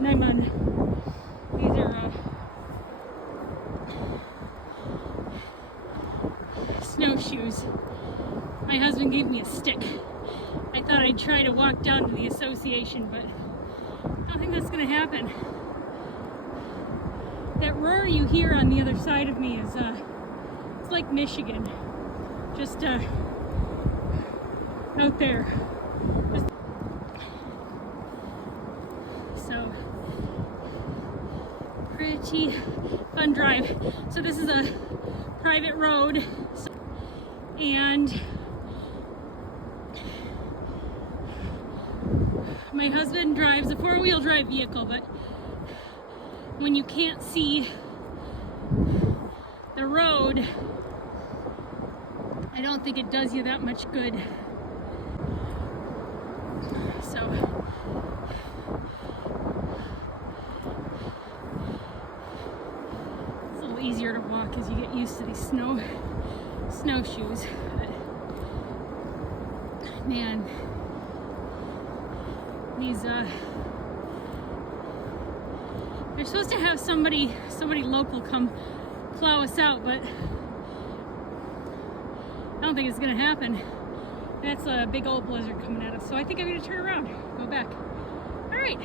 and I'm on, these are snowshoes. My husband gave me a stick. I thought I'd try to walk down to the association, but I don't think that's gonna happen. That roar you hear on the other side of me is, it's like Michigan. Just out there. So, pretty fun drive. So this is a private road, and my husband drives a four-wheel drive vehicle, but when you can't see the road, I don't think it does you that much good. So it's a little easier to walk as you get used to these snowshoes. But man, these they're supposed to have somebody local come plow us out, but I don't think it's gonna happen. That's a big old blizzard coming at us, so I think I'm gonna turn around, go back. All right.